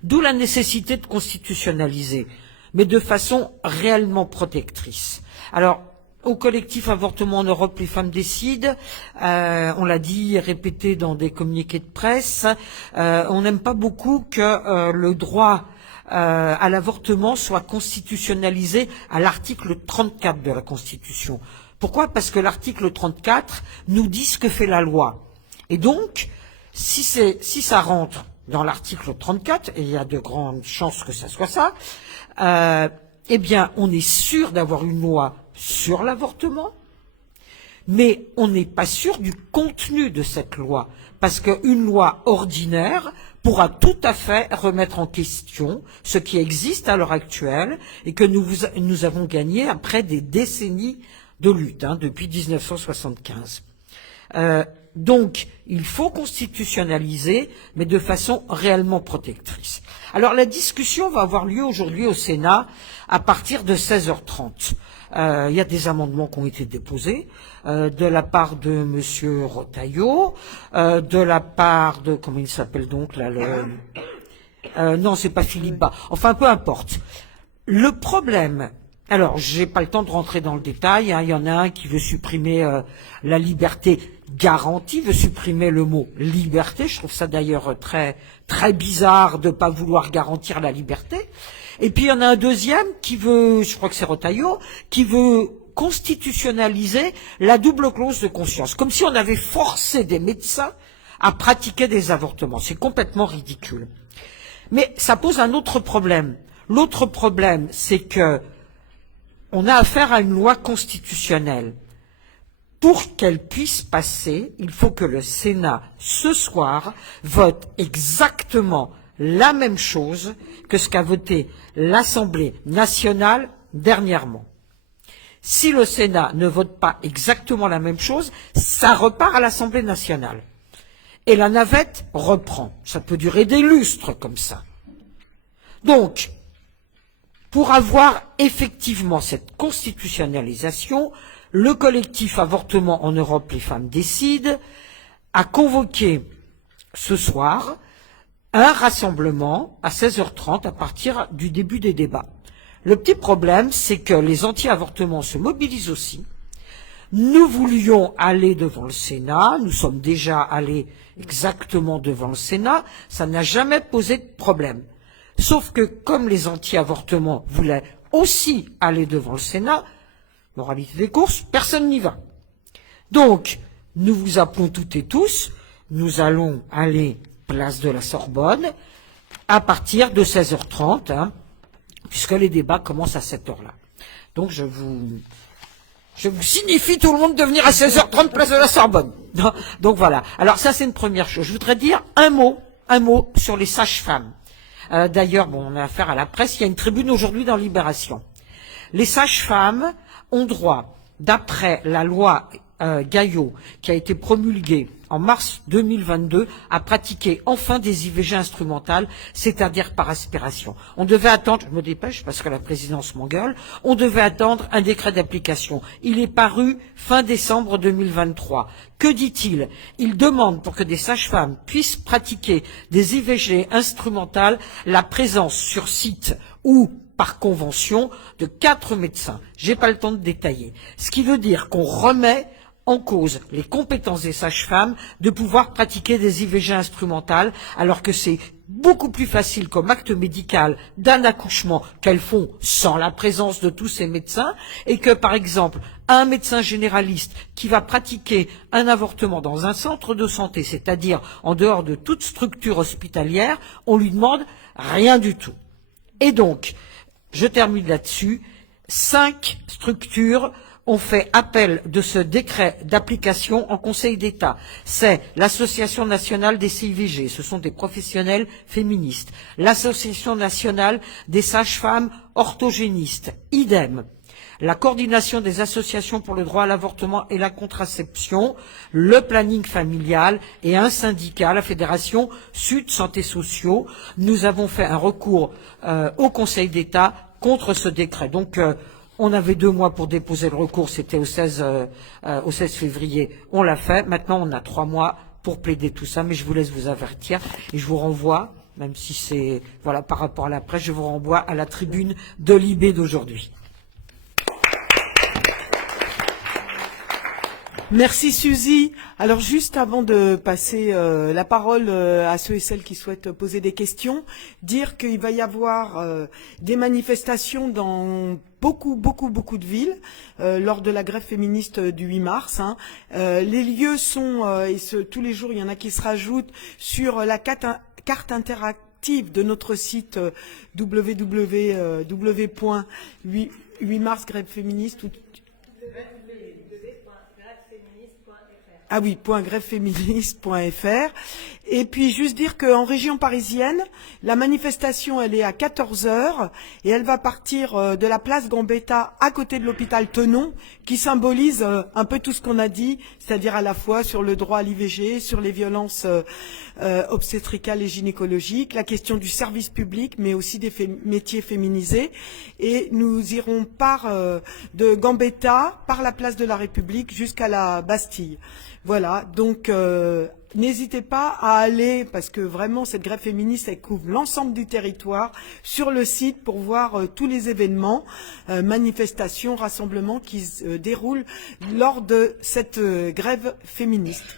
D'où la nécessité de constitutionnaliser, mais de façon réellement protectrice. Alors, au collectif Avortement en Europe, les femmes décident, on l'a dit et répété dans des communiqués de presse, on n'aime pas beaucoup que le droit à l'avortement soit constitutionnalisé à l'article 34 de la Constitution. Pourquoi? Parce que l'article 34 nous dit ce que fait la loi. Et donc, si ça rentre dans l'article 34, et il y a de grandes chances que ça soit ça, eh bien, on est sûr d'avoir une loi sur l'avortement, mais on n'est pas sûr du contenu de cette loi, parce qu'une loi ordinaire pourra tout à fait remettre en question ce qui existe à l'heure actuelle et que nous avons gagné après des décennies de lutte, depuis 1975. Donc, il faut constitutionnaliser, mais de façon réellement protectrice. Alors, la discussion va avoir lieu aujourd'hui au Sénat à partir de 16h30. Il y a des amendements qui ont été déposés de la part de Monsieur Retailleau, de la part de, comment il s'appelle donc là, non, c'est pas Philippe Bas. Enfin, peu importe. Le problème, alors, j'ai pas le temps de rentrer dans le détail. Il y en a un qui veut supprimer la liberté garantie, veut supprimer le mot liberté. Je trouve ça d'ailleurs très très bizarre de pas vouloir garantir la liberté. Et puis il y en a un deuxième qui veut, je crois que c'est Retailleau, qui veut constitutionnaliser la double clause de conscience, comme si on avait forcé des médecins à pratiquer des avortements. C'est complètement ridicule. Mais ça pose un autre problème. L'autre problème, c'est que on a affaire à une loi constitutionnelle. Pour qu'elle puisse passer, il faut que le Sénat, ce soir, vote exactement la même chose que ce qu'a voté l'Assemblée nationale dernièrement. Si le Sénat ne vote pas exactement la même chose, ça repart à l'Assemblée nationale. et la navette reprend. Ça peut durer des lustres comme ça. Donc, pour avoir effectivement cette constitutionnalisation, le collectif Avortement en Europe, les femmes décident, a convoqué ce soir un rassemblement à 16h30 à partir du début des débats. Le petit problème, c'est que les anti-avortements se mobilisent aussi. Nous voulions aller devant le Sénat, nous sommes déjà allés exactement devant le Sénat, ça n'a jamais posé de problème. Sauf que comme les anti-avortements voulaient aussi aller devant le Sénat, moralité des courses, personne n'y va. Donc, nous vous appelons toutes et tous, nous allons aller place de la Sorbonne à partir de 16h30, puisque les débats commencent à cette heure-là. Donc, je vous signifie tout le monde de venir à 16h30 place de la Sorbonne. Donc voilà. Alors ça, c'est une première chose. Je voudrais dire un mot sur les sages-femmes. D'ailleurs, on a affaire à la presse, il y a une tribune aujourd'hui dans Libération. Les sages-femmes ont droit, d'après la loi Gaillot, qui a été promulguée en mars 2022, à pratiquer enfin des IVG instrumentales, c'est-à-dire par aspiration. On devait attendre, je me dépêche parce que la présidence m'engueule, on devait attendre un décret d'application. Il est paru fin décembre 2023. Que dit-il? Il demande, pour que des sages-femmes puissent pratiquer des IVG instrumentales, la présence sur site ou par convention de 4 médecins. J'ai pas le temps de détailler. Ce qui veut dire qu'on remet en cause les compétences des sages-femmes de pouvoir pratiquer des IVG instrumentales, alors que c'est beaucoup plus facile comme acte médical d'un accouchement qu'elles font sans la présence de tous ces médecins, et que, par exemple, un médecin généraliste qui va pratiquer un avortement dans un centre de santé, c'est-à-dire en dehors de toute structure hospitalière, on lui demande rien du tout. Et donc, je termine là-dessus, 5 structures ont fait appel de ce décret d'application en Conseil d'État. C'est l'Association nationale des CIVG, ce sont des professionnels féministes. L'Association nationale des sages-femmes orthogénistes, idem. La coordination des associations pour le droit à l'avortement et la contraception, le planning familial et un syndicat, la Fédération Sud Santé Sociaux. Nous avons fait un recours au Conseil d'État contre ce décret. Donc, on avait 2 mois pour déposer le recours, c'était au 16 février, on l'a fait. Maintenant, on a 3 mois pour plaider tout ça, mais je vous laisse vous avertir et je vous renvoie, même si c'est, voilà, par rapport à la presse, je vous renvoie à la tribune de Libé d'aujourd'hui. Merci Suzy. Alors juste avant de passer la parole à ceux et celles qui souhaitent poser des questions, dire qu'il va y avoir des manifestations dans beaucoup de villes lors de la grève féministe du 8 mars. Les lieux sont, tous les jours il y en a qui se rajoutent, sur la carte interactive de notre site www.8marsgrèveféministe. Ah oui, .grèveféministe.fr. Et puis juste dire qu'en région parisienne, la manifestation elle est à 14h et elle va partir de la place Gambetta à côté de l'hôpital Tenon, qui symbolise un peu tout ce qu'on a dit, c'est-à-dire à la fois sur le droit à l'IVG, sur les violences obstétricales et gynécologiques, la question du service public, mais aussi des métiers féminisés. Et nous irons de Gambetta par la place de la République jusqu'à la Bastille. Voilà, donc n'hésitez pas à aller, parce que vraiment cette grève féministe, elle couvre l'ensemble du territoire, sur le site pour voir tous les événements, manifestations, rassemblements qui se déroulent lors de cette grève féministe.